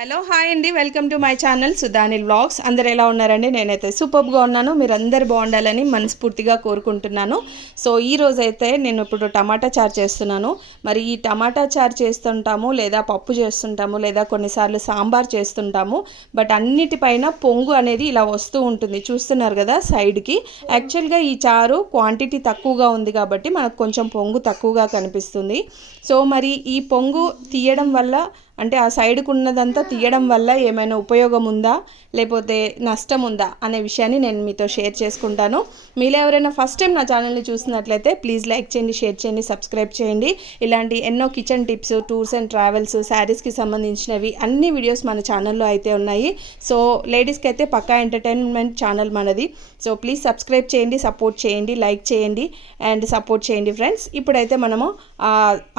Hello hi అండి, welcome to my channel సుధానిల్వ్లాగ్స్. అందరు ఎలా ఉన్నారండి? నేనైతే సూపర్గా ఉన్నాను. మీరు అందరు బాగుండాలని మనస్ఫూర్తిగా కోరుకుంటున్నాను. సో ఈ రోజైతే నేను ఇప్పుడు టమాటా చారు చేస్తున్నాను. మరి ఈ టమాటా చారు చేస్తుంటాము, లేదా పప్పు చేస్తుంటాము, లేదా కొన్నిసార్లు సాంబార్ చేస్తుంటాము. బట్ అన్నిటిపైన పొంగు అనేది ఇలా వస్తూ ఉంటుంది, చూస్తున్నారు కదా సైడ్కి. యాక్చువల్గా ఈ చారు క్వాంటిటీ తక్కువగా ఉంది కాబట్టి మనకు కొంచెం పొంగు తక్కువగా కనిపిస్తుంది. సో మరి ఈ పొంగు తీయడం వల్ల, అంటే ఆ సైడ్కు ఉన్నదంతా తీయడం వల్ల ఏమైనా ఉపయోగం ఉందా లేకపోతే నష్టం ఉందా అనే విషయాన్ని నేను మీతో షేర్ చేసుకుంటాను. మీలో ఎవరైనా ఫస్ట్ టైం నా ఛానల్ని చూసినట్లయితే ప్లీజ్ లైక్ చేయండి, షేర్ చేయండి, సబ్స్క్రైబ్ చేయండి. ఇలాంటి ఎన్నో kitchen tips, tours and travels, శారీస్కి సంబంధించినవి అన్ని వీడియోస్ మన ఛానల్లో అయితే ఉన్నాయి. సో లేడీస్కి అయితే పక్కా ఎంటర్టైన్మెంట్ ఛానల్ మనది. సో ప్లీజ్ సబ్స్క్రైబ్ చేయండి, సపోర్ట్ చేయండి, లైక్ చేయండి అండ్ సపోర్ట్ చేయండి ఫ్రెండ్స్. ఇప్పుడైతే మనము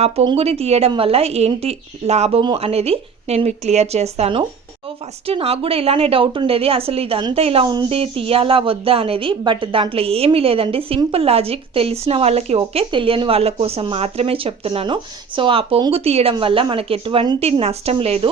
ఆ పొంగుని తీయడం వల్ల ఏంటి లాభము అనేది నేను మీకు క్లియర్ చేస్తాను. సో ఫస్ట్ నాకు కూడా ఇలానే డౌట్ ఉండేది, అసలు ఇదంతా ఇలా ఉంది తీయాలా వద్దా అనేది. బట్ దాంట్లో ఏమీ లేదండి, సింపుల్ లాజిక్. తెలిసిన వాళ్ళకి ఓకే, తెలియని వాళ్ళ కోసం మాత్రమే చెప్తున్నాను. సో ఆ పొంగు తీయడం వల్ల మనకి ఎటువంటి నష్టం లేదు.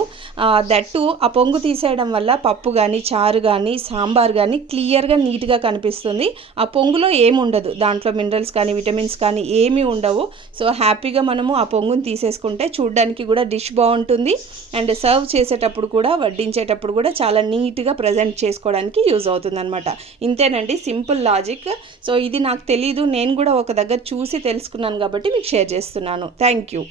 దట్టు ఆ పొంగు తీసేయడం వల్ల పప్పు కానీ, చారు కానీ, సాంబార్ కానీ క్లియర్గా నీట్గా కనిపిస్తుంది. ఆ పొంగులో ఏమి ఉండదు, దాంట్లో మినరల్స్ కానీ, విటమిన్స్ కానీ ఏమీ ఉండవు. సో హ్యాపీగా మనము ఆ పొంగుని తీసేసుకుంటే చూడడానికి కూడా డిష్ బాగుంటుంది అండ్ సర్వ్ చేసేటప్పుడు కూడా, వడ్డించేటప్పుడు కూడా చాలా నీట్గా ప్రజెంట్ చేసుకోవడానికి యూజ్ అవుతుంది అనమాట. ఇంతేనండి, సింపుల్ లాజిక్. సో ఇది నాకు తెలీదు, నేను కూడా ఒక దగ్గర చూసి తెలుసుకున్నాను కాబట్టి మీకు షేర్ చేస్తున్నాను. Thank you.